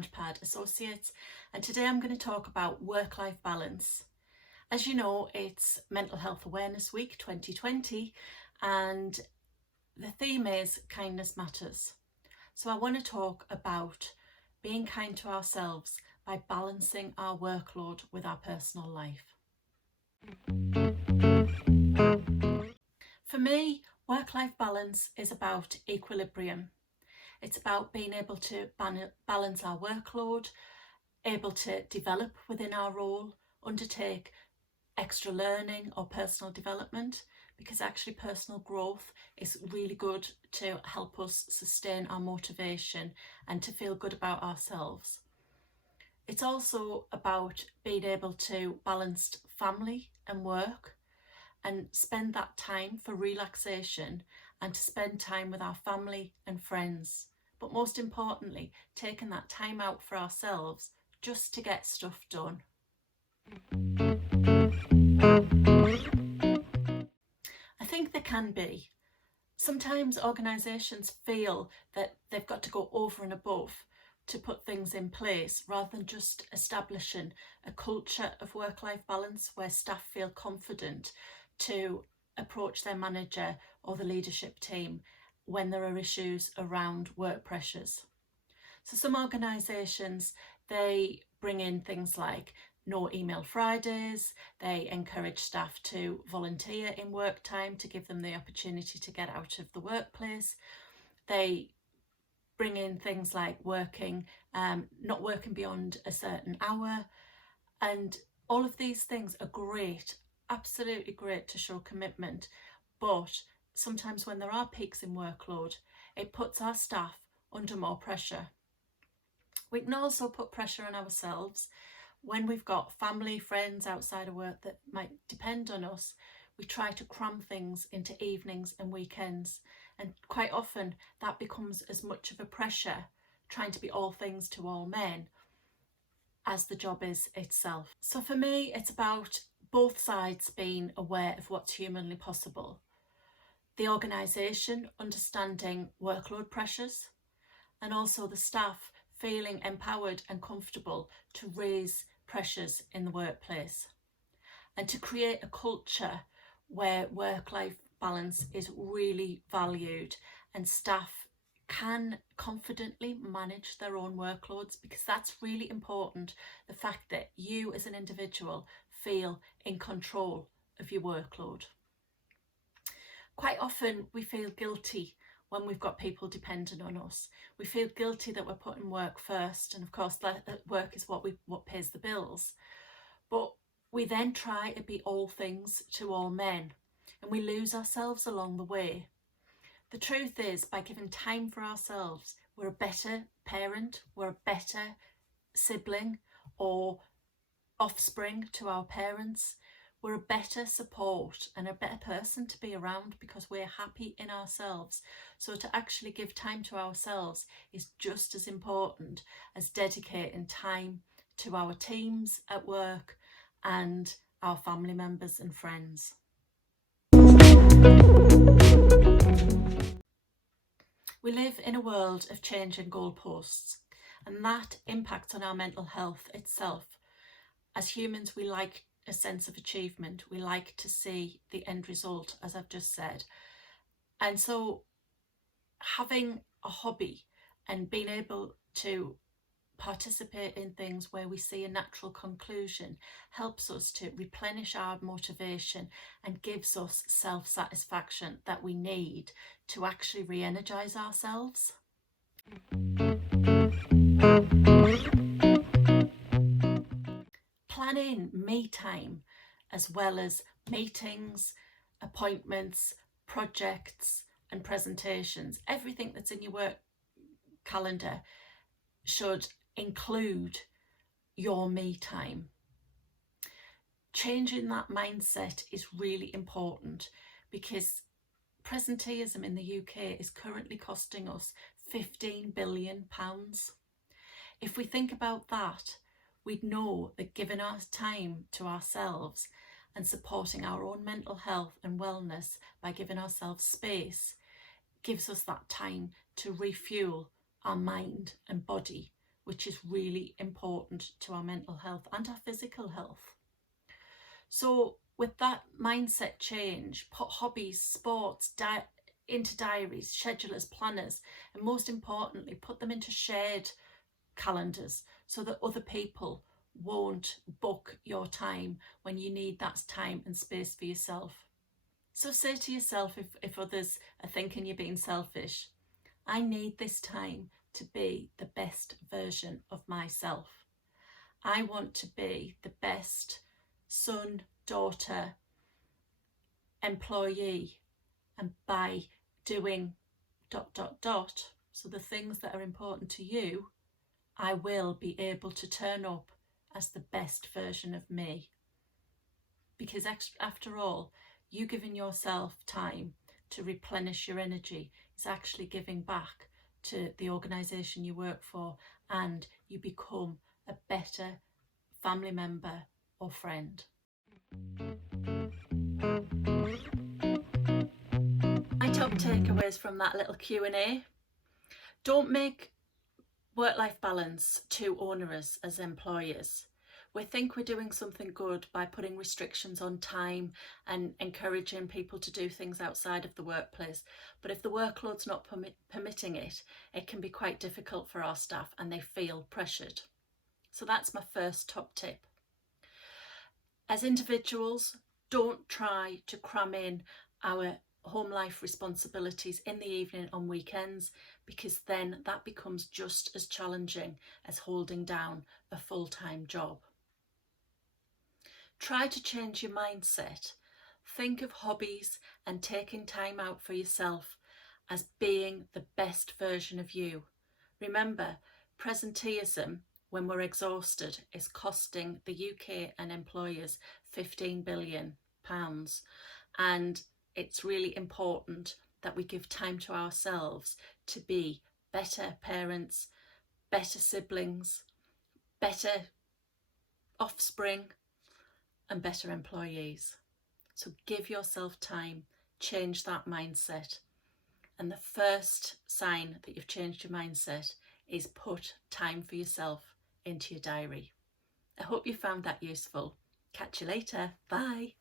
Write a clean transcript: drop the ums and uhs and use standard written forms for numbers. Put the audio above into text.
Launchpad Associates, and today I'm going to talk about work-life balance. As you know, it's Mental Health Awareness Week 2020 and the theme is Kindness Matters. So I want to talk about being kind to ourselves by balancing our workload with our personal life. For me, work-life balance is about equilibrium. It's about being able to balance our workload, able to develop within our role, undertake extra learning or personal development, because actually personal growth is really good to help us sustain our motivation and to feel good about ourselves. It's also about being able to balance family and work and spend that time for relaxation and to spend time with our family and friends. But most importantly, taking that time out for ourselves just to get stuff done. I think there can be. Sometimes organisations feel that they've got to go over and above to put things in place rather than just establishing a culture of work-life balance where staff feel confident to approach their manager or the leadership team when there are issues around work pressures. So some organisations, they bring in things like no email Fridays, they encourage staff to volunteer in work time to give them the opportunity to get out of the workplace. They bring in things like not working beyond a certain hour, and all of these things are great, absolutely great to show commitment, but sometimes when there are peaks in workload, it puts our staff under more pressure. We can also put pressure on ourselves when we've got family, friends outside of work that might depend on us. We try to cram things into evenings and weekends, and quite often that becomes as much of a pressure, trying to be all things to all men, as the job is itself. So for me, it's about both sides being aware of what's humanly possible. The organisation understanding workload pressures, and also the staff feeling empowered and comfortable to raise pressures in the workplace, and to create a culture where work-life balance is really valued and staff can confidently manage their own workloads, because that's really important. The fact that you as an individual feel in control of your workload. Quite often we feel guilty when we've got people dependent on us. We feel guilty that we're putting work first, and of course that work is what pays the bills. But we then try to be all things to all men, and we lose ourselves along the way. The truth is, by giving time for ourselves, we're a better parent, we're a better sibling or offspring to our parents. We're a better support and a better person to be around because we're happy in ourselves. So to actually give time to ourselves is just as important as dedicating time to our teams at work and our family members and friends. We live in a world of changing goalposts, and that impacts on our mental health itself. As humans, we like a sense of achievement. We like to see the end result, as I've just said. And so having a hobby and being able to participate in things where we see a natural conclusion helps us to replenish our motivation and gives us self-satisfaction that we need to actually re-energize ourselves. Plan in me time as well as meetings, appointments, projects and presentations. Everything that's in your work calendar should include your me time. Changing that mindset is really important, because presenteeism in the UK is currently costing us £15 billion. If we think about that, we'd know that giving our time to ourselves and supporting our own mental health and wellness by giving ourselves space gives us that time to refuel our mind and body which is really important to our mental health and our physical health. So with that mindset change, put hobbies, sports, into diaries, schedulers, planners, and most importantly, put them into shared calendars so that other people won't book your time when you need that time and space for yourself. So say to yourself, if others are thinking you're being selfish, I need this time to be the best version of myself. I want to be the best son, daughter, employee, and by doing ... So the things that are important to you, I will be able to turn up as the best version of me. Because after all, you giving yourself time to replenish your energy is actually giving back to the organisation you work for, and you become a better family member or friend. My top takeaways from that little Q&A: don't make work-life balance too onerous as employers. We think we're doing something good by putting restrictions on time and encouraging people to do things outside of the workplace. But if the workload's not permitting it, it can be quite difficult for our staff and they feel pressured. So that's my first top tip. As individuals, don't try to cram in our home life responsibilities in the evening on weekends, because then that becomes just as challenging as holding down a full-time job. Try to change your mindset. Think of hobbies and taking time out for yourself as being the best version of you. Remember, presenteeism, when we're exhausted, is costing the UK and employers £15 billion. And it's really important that we give time to ourselves to be better parents, better siblings, better offspring, and better employees. So give yourself time, change that mindset. And the first sign that you've changed your mindset is put time for yourself into your diary. I hope you found that useful. Catch you later. Bye.